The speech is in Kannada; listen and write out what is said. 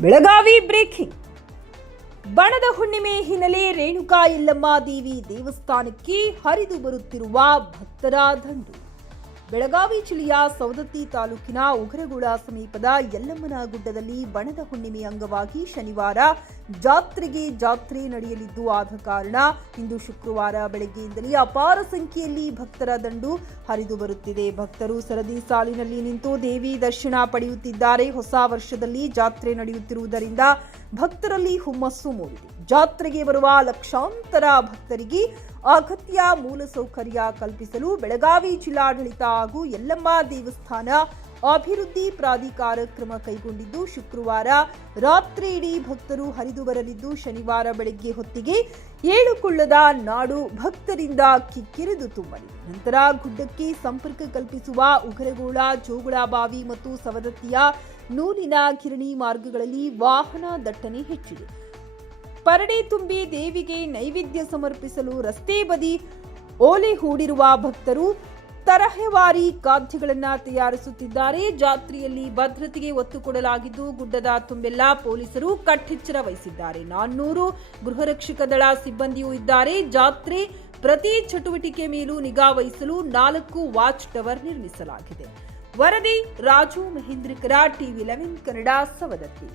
ಬೆಳಗಾವಿ ಬ್ರೇಕಿಂಗ್. ಬಣದ ಹುಣ್ಣಿಮೆ ಹಿನ್ನೆಲೆ ರೇಣುಕಾ ಯಲ್ಲಮ್ಮ ದೇವಿ ದೇವಸ್ಥಾನಕ್ಕೆ ಹರಿದು ಬರುತ್ತಿರುವ ಭಕ್ತರ ದಂಡು. ಬೆಳಗಾವಿ ಜಿಲ್ಲೆಯ ಸವದತ್ತಿ ತಾಲೂಕಿನ ಉಗರಗೋಳ ಸಮೀಪದ ಯಲ್ಲಮ್ಮನ ಗುಡ್ಡದಲ್ಲಿ ಬಣದ ಹುಣ್ಣಿಮೆ ಅಂಗವಾಗಿ ಶನಿವಾರ ಜಾತ್ರೆ ನಡೆಯಲಿದ್ದು ಆದ ಕಾರಣ ಇಂದು ಶುಕ್ರವಾರ ಬೆಳಗ್ಗೆಯಿಂದಲೇ ಅಪಾರ ಸಂಖ್ಯೆಯಲ್ಲಿ ಭಕ್ತರ ದಂಡು ಹರಿದು ಬರುತ್ತಿದೆ. ಭಕ್ತರು ಸರದಿ ಸಾಲಿನಲ್ಲಿ ನಿಂತು ದೇವಿ ದರ್ಶನ ಪಡೆಯುತ್ತಿದ್ದಾರೆ. ಹೊಸ ವರ್ಷದಲ್ಲಿ ಜಾತ್ರೆ ನಡೆಯುತ್ತಿರುವುದರಿಂದ ಭಕ್ತರಲ್ಲಿ ಹುಮ್ಮಸ್ಸು ಮೂಡಿದೆ. ಜಾತ್ರೆಗೆ ಬರುವ ಲಕ್ಷಾಂತರ ಭಕ್ತರಿಗೆ ಅಗತ್ಯ ಮೂಲಸೌಕರ್ಯ ಕಲ್ಪಿಸಲು ಬೆಳಗಾವಿ ಜಿಲ್ಲಾಡಳಿತ ಹಾಗೂ ಯಲ್ಲಮ್ಮ ದೇವಸ್ಥಾನ ಅಭಿವೃದ್ಧಿ ಪ್ರಾಧಿಕಾರ ಕ್ರಮ ಕೈಗೊಂಡಿದ್ದು, ಶುಕ್ರವಾರ ರಾತ್ರಿ ಇಡೀ ಭಕ್ತರು ಹರಿದು ಬರಲಿದ್ದು, ಶನಿವಾರ ಬೆಳಗ್ಗೆ ಹೊತ್ತಿಗೆ ಏಳುಕೊಳ್ಳದ ನಾಡು ಭಕ್ತರಿಂದ ಕಿಕ್ಕಿರಿದು ತುಂಬಲಿದೆ. ನಂತರ ಗುಡ್ಡಕ್ಕೆ ಸಂಪರ್ಕ ಕಲ್ಪಿಸುವ ಉಗರಗೋಳ, ಜೋಗುಳಬಾವಿ ಮತ್ತು ಸವದತ್ತಿಯ ನೂಲಿನ ಗಿರಣಿ ಮಾರ್ಗಗಳಲ್ಲಿ ವಾಹನ ದಟ್ಟಣೆ ಹೆಚ್ಚಿದೆ. ಪರಡೆ ತುಂಬಿ ದೇವಿಗೆ ನೈವೇದ್ಯ ಸಮರ್ಪಿಸಲು ರಸ್ತೆ ಬದಿ ಓಲೆ ಹೂಡಿರುವ ಭಕ್ತರು ತರಹೇವಾರಿ ಖಾದ್ಯಗಳನ್ನು ತಯಾರಿಸುತ್ತಿದ್ದಾರೆ. ಜಾತ್ರೆಯಲ್ಲಿ ಭದ್ರತೆಗೆ ಒತ್ತು ಕೊಡಲಾಗಿದ್ದು, ಗುಡ್ಡದ ತುಂಬೆಲ್ಲ ಪೊಲೀಸರು ಕಟ್ಟೆಚ್ಚರ ವಹಿಸಿದ್ದಾರೆ. 400 ಗೃಹರಕ್ಷಕ ದಳ ಸಿಬ್ಬಂದಿಯೂ ಇದ್ದಾರೆ. ಜಾತ್ರೆ ಪ್ರತಿ ಚಟುವಟಿಕೆ ಮೇಲೂ ನಿಗಾ ವಹಿಸಲು 4 ವಾಚ್ ಟವರ್ ನಿರ್ಮಿಸಲಾಗಿದೆ. ವರದಿ ರಾಜು ಮಹೇಂದ್ರಕರ, ಟಿವಿ 11 ಕನ್ನಡ, ಸವದತ್ತಿ.